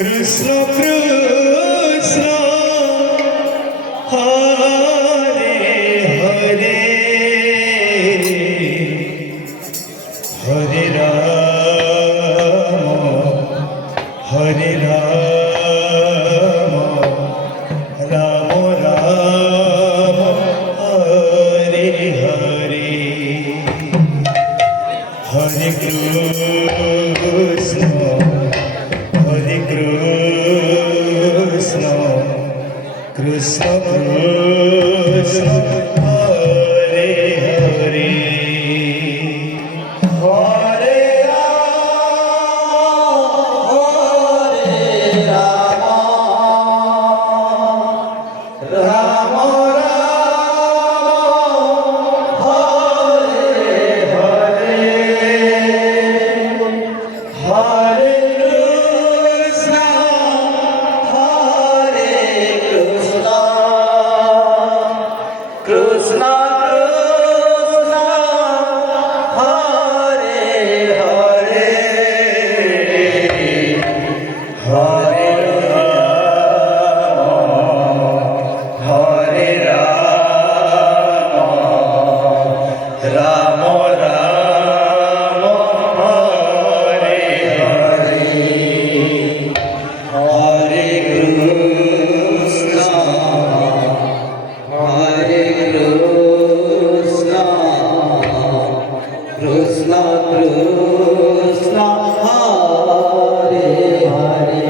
Krishna Krishna Hare Hare Hare Ram Ram Ram Hare Hare Hare Krishna Hare Krishna Krishna Krishna Hare Hare Hare Ram Hare Krishna Krishna Hare Hare Hare Hare Ram Ram Hare Hare Hare Krishna Hare Krishna Krishna Krishna Hare Hare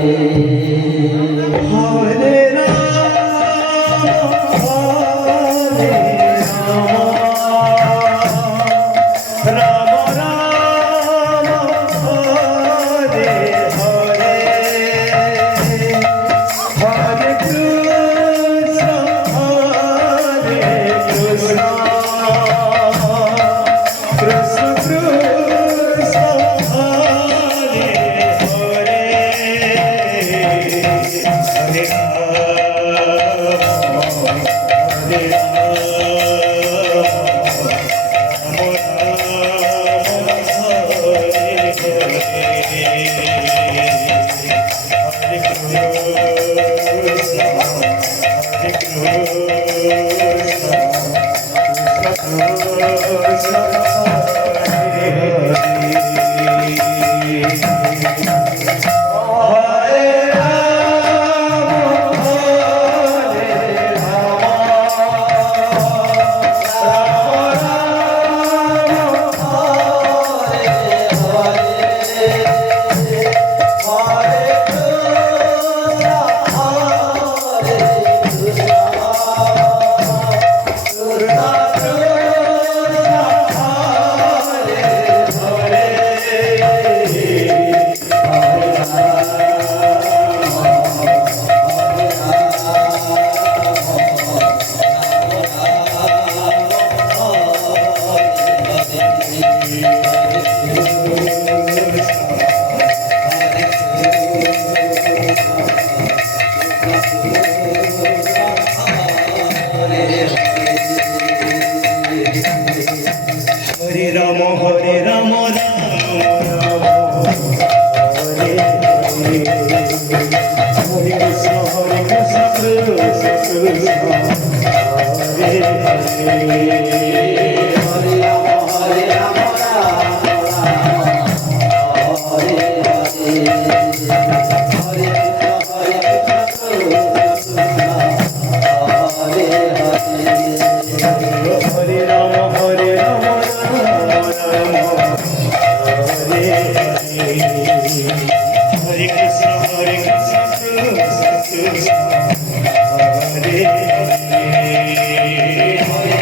Hare Ram Hare Ram Ram Hare Hare Hare Krishna Hare Krishna Krishna Krishna Hare Hare Hare Ram Hare Ram Ram Hare Hare Krishna Krishna Krishna Hare Hare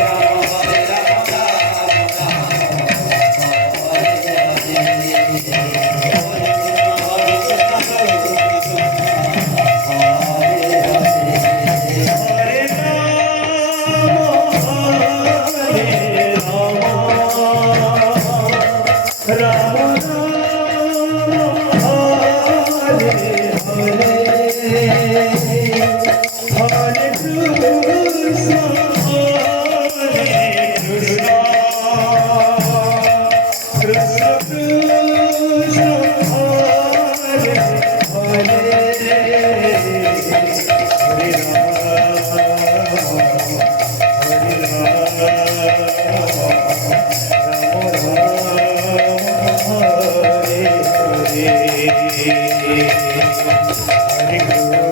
Ram Hare Hare Krishna